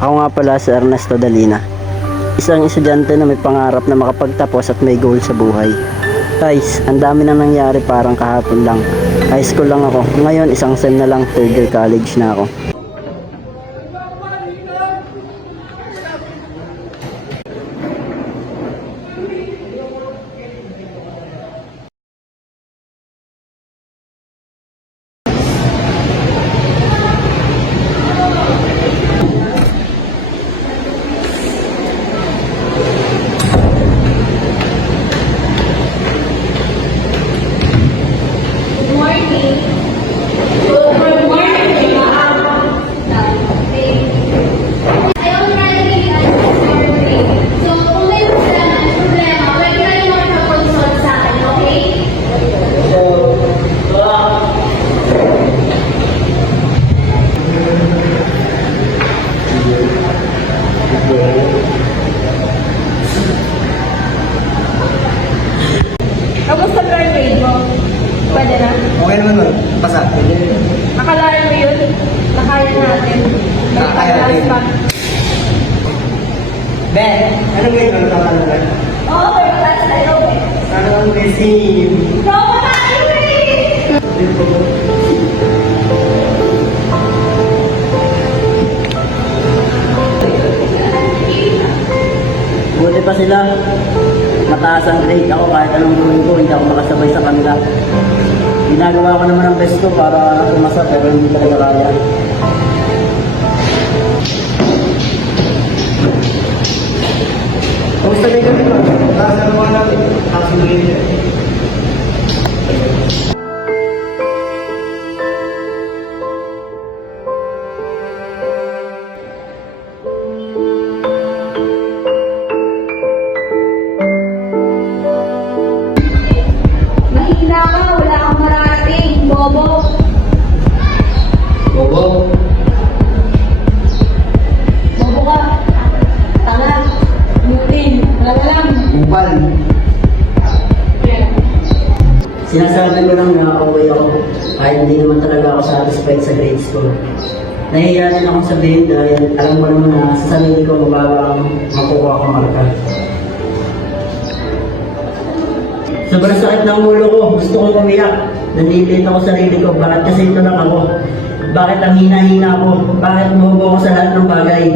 Ako nga pala si Ernesto Dalina. Isang estudyante na may pangarap na makapagtapos at may goal sa buhay. Guys, ang dami nang nangyari parang kahapon lang. High school lang ako. Ngayon, isang sem na lang, third year college na ako. Kamusta ba yung grade mo? Pwede na? Okay naman nun. Pasa. Nakalala mo yun? Nakaya natin. Nakaya natin. Pa. Ben, anong grade mo natatanungan? Oo, pero last na yun. Sana ang resin. No, matalo eh! Buti pa sila. Mataas ang grade ako kahit anong gawin ko, hindi ako makasabay sa kanila. Ginagawa ko naman ang best ko para umasa pero hindi talaga kaya. Kamusta na yung gabi mo? Nasa naman natin. Tapos yung grade niya. Mahina ka, wala kang marating. Bobo. Bobo. Bobo ka. Tanga. Mutin. Wala ka lang. Upal. Sinasabi ko lang na okay ako kahit hindi naman talaga ako satisfied sa grades ko. Nahihiya din akong sabihin dahil alam ko naman na sa sarili ko mababa ang makukuha ko marka. Sobrang sakit ng ulo ko. Gusto kong umiyak. Nalilit ako sa sarili ko. Bakit kasi ito lang ako? Bakit ang hina-hina ako? Bakit bobo ako sa lahat ng bagay?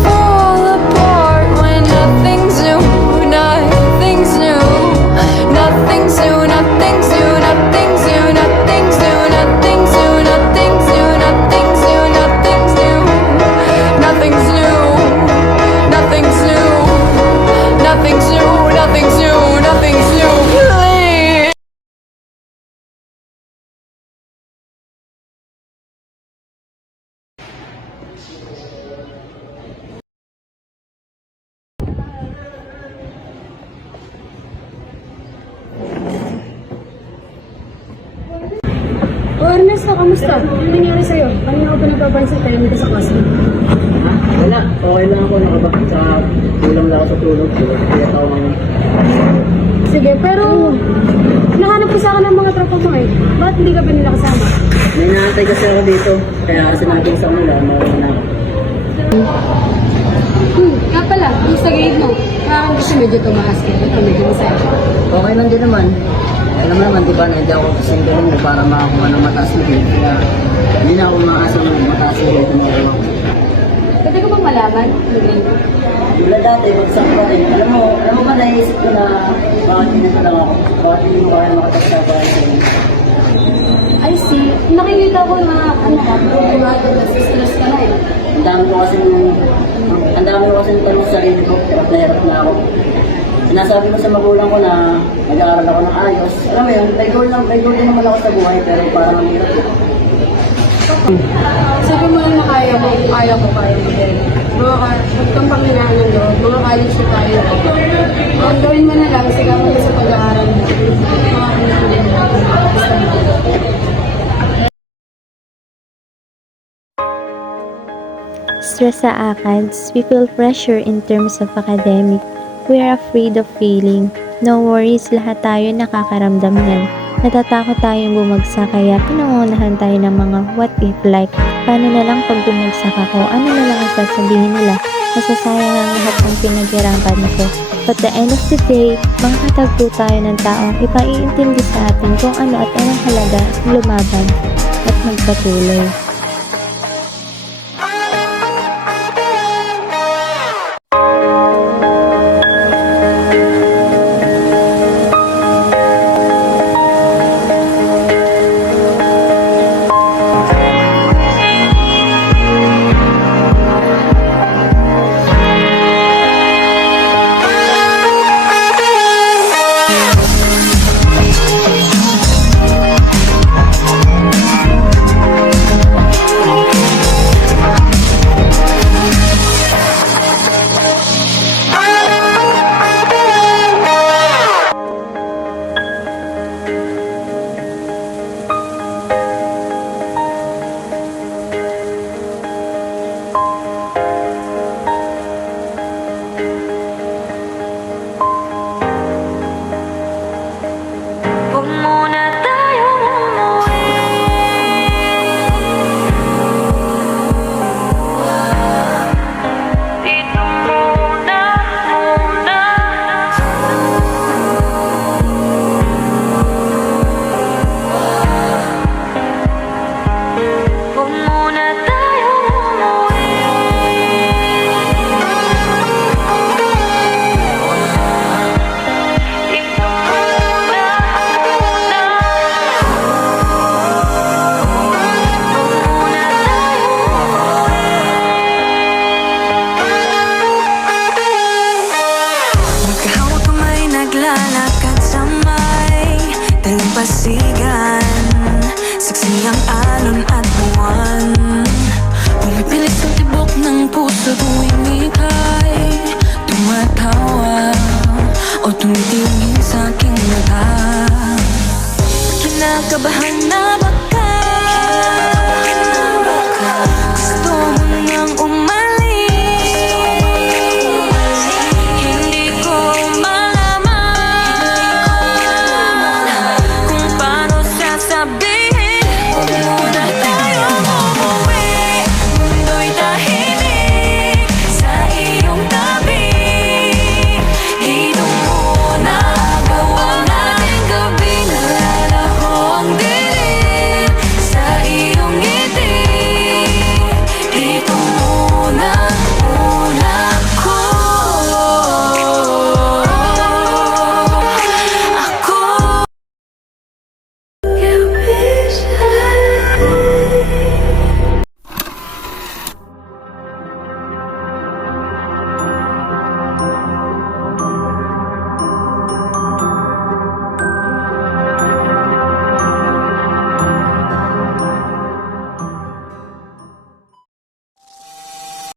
Fall apart when nothing's new, nothing's new, nothing's new, nothing's new, nothing's new, nothing's new, nothing's new, nothing's new, nothing's new, nothing's new, nothing's new, nothing's new, nothing's new, nothing's new, nothing's new, please. O Ernesto, kamusta? Ano nangyari sa'yo? Kanina ko pa nagpapansin tayo dito sa classroom. Ha? Wala. Okay lang ako. Nakabakit sa kulang lang ako sa tulog. Kaya ako ngayon. Sige, pero nahanap ko sa akin ng mga tropa mo eh. Bakit hindi ka ba nila kasama? May naantay kasi ako dito. Kaya sinabi ko sa kanila, mawala na ako. Nga pala, yung sa grade mo, parang kasi medyo tumaas ka. Ito medyo masaya. Okay lang din naman. Alam mo naman, di ba, na hindi ako kasing galing mo para makakuha ng mataas na grade. Kaya hindi na ako maasa ng mataas na grade na makuha ko. Pwede ko bang malaman ang grade mo? Mula dati, bagsak pa rin. Alam mo ba, naisip ko na bakit hindi na lang ako. Bakit hindi ko kaya makatagsabahan sa inyo. I see. Nakikita ko na ano ka, bumado na stress ka na eh. Ang dami ko kasi ng tanong sa sarili ko. Hirap na hirap na ako. Sinasabi ko sa magulang ko na mag-aaral ako ng ayos. Alam mo yun, may goal din naman ako sa buhay pero parang ang hirap yun. Sabi mo lang na kaya mo din. Huwag kang panghinaan ng loob. Mga college na tayo. Ang gawin mo na lang, sigaw mo sa pag-aaral mo. Mga stress sa ACADS, we feel pressure in terms of academic. We are afraid of failing. No worries, lahat tayo nakakaramdam yan. Natatakot tayong bumagsak kaya pinangunahan tayo ng mga what if like, paano na lang pag bumagsak ako, ano na lang ang sasabihin nila, masasayang ang lahat ng pinaghirapan ko. But the end of the day, makakatagpo tayo ng taong ipaiintindi sa atin kung ano at anong halaga lumaban at magpatuloy. Huwag muna tayong umuwi. Dito muna. Huwag muna tayong umuwi. Dito muna. Magkahawak kamay, naglalakad sa may dalampasigan. Saksi ang alon at buwan. Pumipilit sa tibok ng puso tuwing ika'y tumatawa o tumitingin sa aking mata. Kinakabahan na